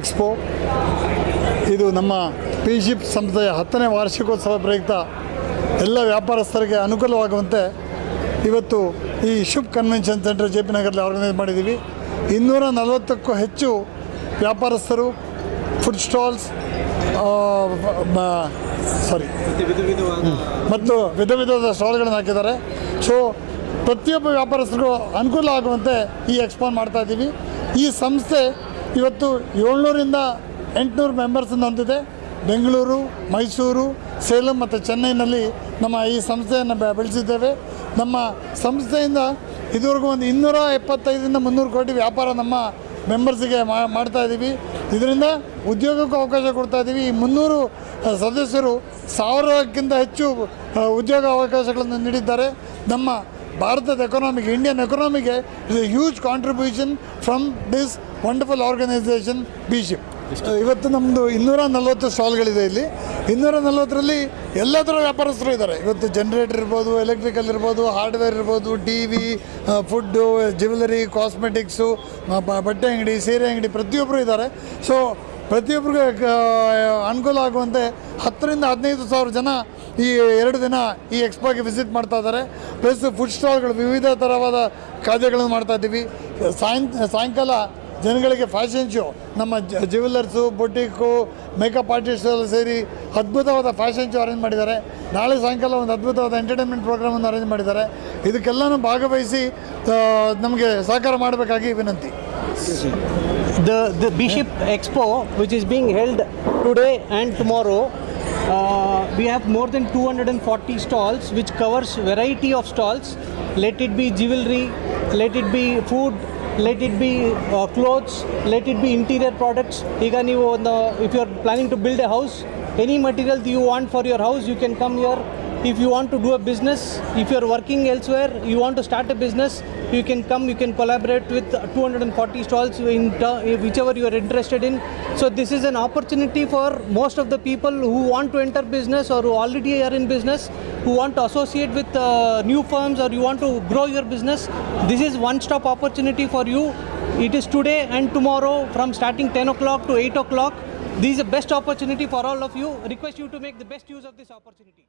Expo ಇದು ನಮ್ಮ ಪಿಶಿಪ್ ಸಂಸ್ಥೆಯ 10ನೇ ವಾರ್ಷಿಕೋತ್ಸವ ಪ್ರಯುಕ್ತ ಎಲ್ಲ ವ್ಯಾಪಾರಸ್ಥರಿಗೆ ಅನುಕೂಲವಾಗುವಂತೆ ಇವತ್ತು ಈ ಶುಭ್ ಕನ್ವೆನ್ಷನ್ ಸೆಂಟರ್ JP ನಗರದಲ್ಲಿ ಆರ್ಗನೈಸ್ ಮಾಡಿದ್ದೀವಿ. 240ಕ್ಕೂ ಹೆಚ್ಚು ವ್ಯಾಪಾರಸ್ಥರು ಫುಡ್ ಸ್ಟಾಲ್ಸ್ ಮತ್ತು ವಿಧ ವಿಧವಾದ ಸ್ಟಾಲ್ಗಳನ್ನು ಹಾಕಿದ್ದಾರೆ. ಸೊ ಪ್ರತಿಯೊಬ್ಬ ವ್ಯಾಪಾರಸ್ಥರಿಗೂ ಅನುಕೂಲ ಆಗುವಂತೆ ಈ ಎಕ್ಸ್ಪಾನ್ ಮಾಡ್ತಾ ಇದ್ದೀವಿ. ಈ ಸಂಸ್ಥೆ ಇವತ್ತು 700ರಿಂದ 800 ಮೆಂಬರ್ಸನ್ನು ಹೊಂದಿದೆ. ಬೆಂಗಳೂರು, ಮೈಸೂರು, ಸೇಲಂ ಮತ್ತು ಚೆನ್ನೈನಲ್ಲಿ ನಮ್ಮ ಈ ಸಂಸ್ಥೆಯನ್ನು ಬೆಳೆಸಿದ್ದೇವೆ. ನಮ್ಮ ಸಂಸ್ಥೆಯಿಂದ ಇದುವರೆಗೂ ಒಂದು 275ರಿಂದ 300 ಕೋಟಿ ವ್ಯಾಪಾರ ನಮ್ಮ ಮೆಂಬರ್ಸಿಗೆ ಮಾಡ್ತಾ ಇದ್ದೀವಿ. ಇದರಿಂದ ಉದ್ಯೋಗಕ್ಕೂ ಅವಕಾಶ ಕೊಡ್ತಾ ಇದ್ದೀವಿ. ಈ 300 ಸದಸ್ಯರು 1000ಕ್ಕಿಂತ ಹೆಚ್ಚು ಉದ್ಯೋಗ ಅವಕಾಶಗಳನ್ನು ನೀಡಿದ್ದಾರೆ. ನಮ್ಮ ಭಾರತದ ಎಕಾನಮಿಗೆ, ಇಂಡಿಯನ್ ಎಕಾನಮಿಗೆ is a huge contribution from this wonderful organisation ಪಿಶಿಪ್. ಇವತ್ತು ನಮ್ಮದು 240 ಸ್ಟಾಲ್ಗಳಿದೆ. ಇಲ್ಲಿ 240ರಲ್ಲಿ ಎಲ್ಲ ಥರ ವ್ಯಾಪಾರಸ್ಥರು ಇದ್ದಾರೆ. ಇವತ್ತು ಜನರೇಟರ್ ಇರ್ಬೋದು, ಎಲೆಕ್ಟ್ರಿಕಲ್ ಇರ್ಬೋದು, ಹಾರ್ಡ್ವೇರ್ ಇರ್ಬೋದು, TV, ಫುಡ್ಡು, ಜ್ಯುವೆಲರಿ, ಕಾಸ್ಮೆಟಿಕ್ಸು, ಬಟ್ಟೆ ಅಂಗಡಿ, ಸೀರೆ ಅಂಗಡಿ ಪ್ರತಿಯೊಬ್ಬರು ಇದ್ದಾರೆ. ಸೊ ಪ್ರತಿಯೊಬ್ಬರಿಗೆ ಅನುಕೂಲ ಆಗುವಂತೆ 10ರಿಂದ 15 ಸಾವಿರ ಜನ ಈ 2 ದಿನ ಈ ಎಕ್ಸ್ಪೋಗೆ ವಿಸಿಟ್ ಮಾಡ್ತಾ ಇದ್ದಾರೆ. ಪ್ಲಸ್ ಫುಡ್ ಸ್ಟಾಲ್ಗಳು ವಿವಿಧ ಥರವಾದ ಖಾದ್ಯಗಳನ್ನು ಮಾಡ್ತಾ ಇದ್ದೀವಿ. ಸಾಯಂಕಾಲ ಜನಗಳಿಗೆ ಫ್ಯಾಷನ್ ಶೋ, ನಮ್ಮ ಜ್ಯುವೆಲ್ಲರ್ಸು, ಬೊಟಿಕ್ಕು, ಮೇಕಪ್ ಆರ್ಟಿಸ್ಟ್ ಎಲ್ಲ ಸೇರಿ ಅದ್ಭುತವಾದ ಫ್ಯಾಷನ್ ಶೋ ಅರೇಂಜ್ ಮಾಡಿದ್ದಾರೆ. ನಾಳೆ ಸಾಯಂಕಾಲ ಒಂದು ಅದ್ಭುತವಾದ ಎಂಟರ್ಟೈನ್ಮೆಂಟ್ ಪ್ರೋಗ್ರಾಮನ್ನು ಅರೇಂಜ್ ಮಾಡಿದ್ದಾರೆ. ಇದಕ್ಕೆಲ್ಲನೂ ಭಾಗವಹಿಸಿ ನಮಗೆ ಸಹಕಾರ ಮಾಡಬೇಕಾಗಿ ವಿನಂತಿ. The Bishop Expo, which is being held today and tomorrow, we have more than 240 stalls, which covers variety of stalls. Let it be jewelry, let it be food, let it be clothes, let it be interior products. ಈಗ ನೀವು if you are planning to build a house, any material you want for your house, you can come here. If you want to do a business, if you are working elsewhere, you want to start a business, you can come, you can collaborate with 240 stalls in whichever you are interested in. So this is an opportunity for most of the people who want to enter business or who already are in business, who want to associate with new firms, or you want to grow your business. This is one-stop opportunity for you. It is today and tomorrow from starting 10 o'clock to 8 o'clock. This is the best opportunity for all of you. Request you to make the best use of this opportunity.